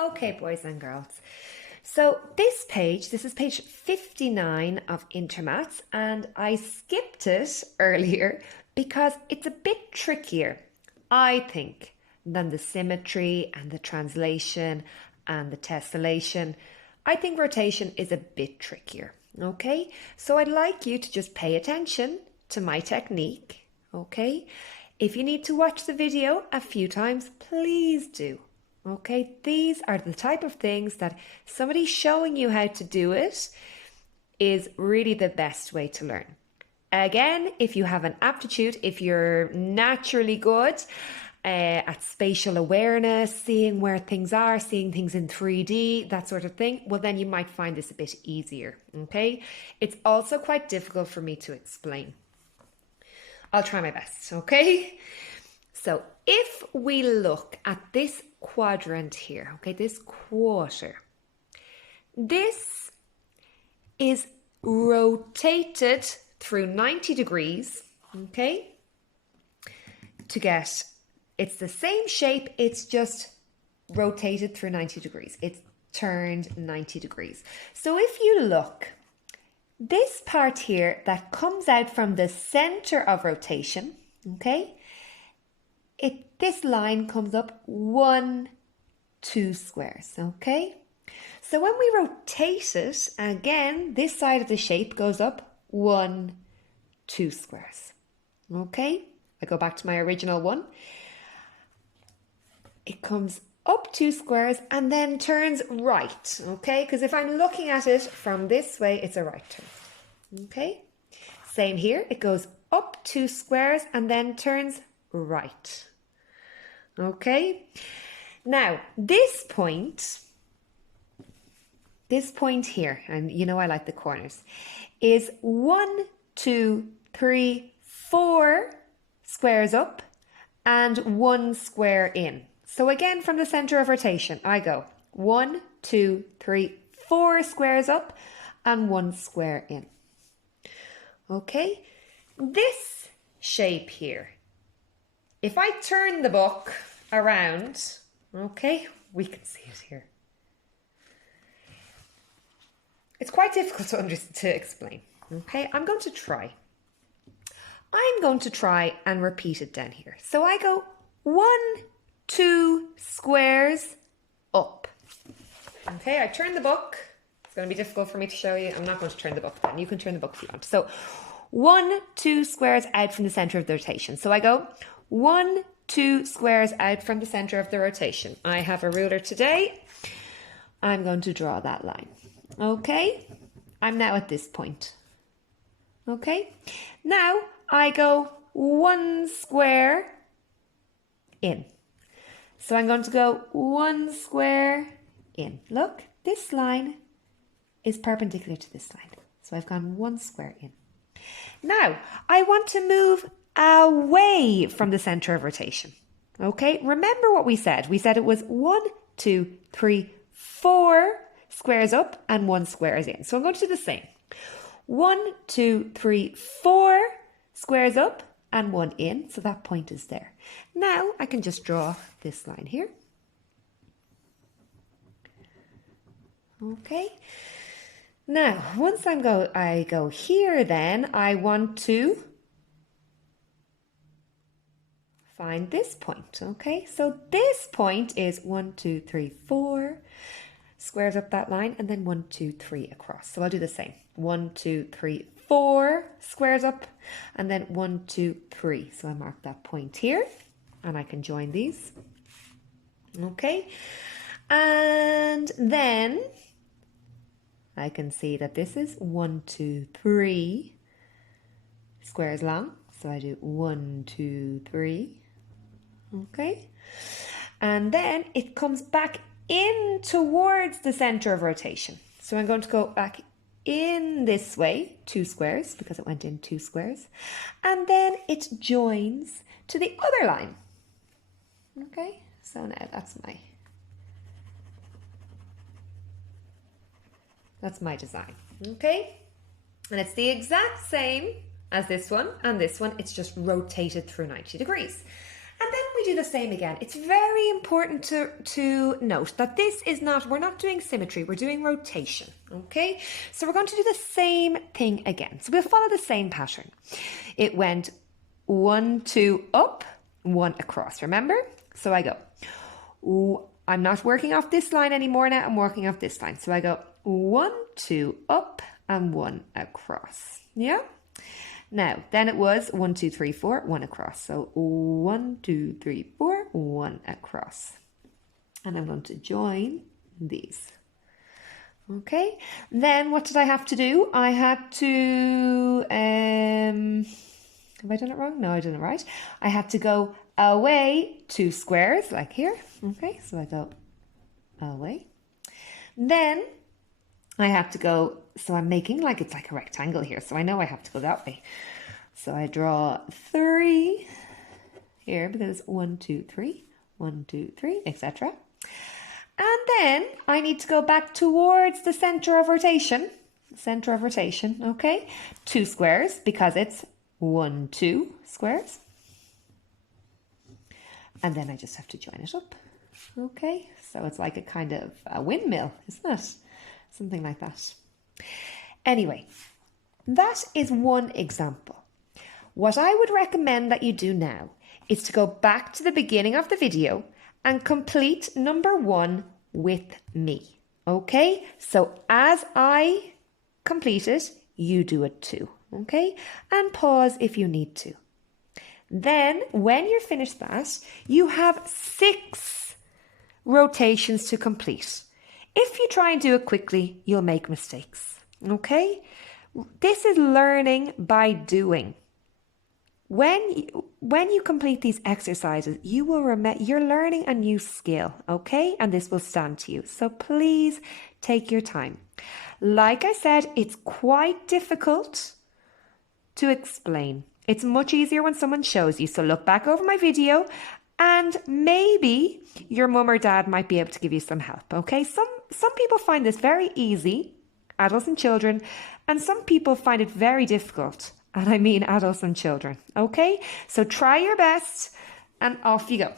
Okay, boys and girls. So this is page 59 of Intermaths, and I skipped it earlier because it's a bit trickier, I think, than the symmetry and the translation and the tessellation. I think rotation is a bit trickier, okay? So I'd like you to just pay attention to my technique, okay? If you need to watch the video a few times, please do. Okay, these are the type of things that somebody showing you how to do it is really the best way to learn. Again, if you have an aptitude, if you're naturally good at spatial awareness, seeing where things are, seeing things in 3D, that sort of thing, well, then you might find this a bit easier. Okay, it's also quite difficult for me to explain. I'll try my best, okay? So if we look at this quadrant here, okay, this quarter, this is rotated through 90 degrees, okay, to get, it's the same shape, it's just rotated through 90 degrees. It's turned 90 degrees. So if you look, this part here that comes out from the center of rotation, okay, this line comes up 1, 2 squares, okay? So when we rotate it, again, this side of the shape goes up 1, 2 squares, okay? I go back to my original one. It comes up 2 squares and then turns right, okay? Because if I'm looking at it from this way, it's a right turn, okay? Same here, it goes up 2 squares and then turns right. Okay, now this point here, and you know I like the corners, is 1, 2, 3, 4 squares up and 1 square in. So again, from the center of rotation, I go 1, 2, 3, 4 squares up and 1 square in. Okay, this shape here, if I turn the book around, okay, we can see it here. It's quite difficult to explain, okay? I'm going to try and repeat it down here. So I go 1, 2 squares up. Okay, I turn the book. It's going to be difficult for me to show you. I'm not going to turn the book then. You can turn the book if you want. So 1, 2 squares out from the center of the rotation. So I go 1, 2 squares out from the center of the rotation. I have a ruler today. I'm going to draw that line. Okay, I'm now at this point. Okay, now I go 1 square in. So I'm going to go 1 square in. Look, this line is perpendicular to this line. So I've gone 1 square in. Now, I want to move away from the center of rotation. Okay, remember what we said. We said it was 1, 2, 3, 4 squares up and 1 squares in. So I'm going to do the same. 1, 2, 3, 4 squares up and 1 in. So that point is there. Now I can just draw this line here. Okay. Now, once I go here, then I want to find this point. Okay, so this point is 1, 2, 3, 4 squares up that line, and then 1, 2, 3 across. So I'll do the same. 1, 2, 3, 4 squares up, and then 1, 2, 3. So I mark that point here, and I can join these. Okay, and then I can see that this is 1, 2, 3 squares long. So I do 1, 2, 3. Okay. And then it comes back in towards the center of rotation. So I'm going to go back in this way, 2 squares, because it went in 2 squares. And then it joins to the other line. Okay. So now that's my design, okay? And it's the exact same as this one and this one, it's just rotated through 90 degrees. And then we we do the same again. It's very important to note that this is not, we're not doing symmetry, we're doing rotation, okay? So we're going to do the same thing again. So we'll follow the same pattern. It went 1, 2 up, 1 across, remember? So I go, I'm not working off this line anymore now, I'm working off this line. So I go 1, 2 up and 1 across, yeah? Now, then it was 1, 2, 3, 4, 1 across. So 1, 2, 3, 4, 1 across. And I'm going to join these. Okay, then what did I have to do? I had to, have I done it wrong? No, I done it right. I had to go away 2 squares, like here. Okay, so I go away. Then I have to go, so I'm making like it's like a rectangle here, so I know I have to go that way. So I draw 3 here because 1, 2, 3, 1, 2, 3, etc. And then I need to go back towards the center of rotation. Okay? 2 squares because it's 1, 2 squares. And then I just have to join it up. Okay? So it's like a kind of a windmill, isn't it? Something like that. Anyway, that is one example. What I would recommend that you do now is to go back to the beginning of the video and complete number 1 with me. Okay? So as I complete it, you do it too. Okay? And pause if you need to. Then, when you're finished that, you have 6 rotations to complete. If you try and do it quickly, you'll make mistakes, okay? This is learning by doing. When you complete these exercises, you will remember, you're learning a new skill, okay? And this will stand to you. So please take your time. Like I said, it's quite difficult to explain. It's much easier when someone shows you. So look back over my video and maybe your mum or dad might be able to give you some help, okay? Some people find this very easy, adults and children, and some people find it very difficult, and I mean adults and children, okay? So try your best and off you go.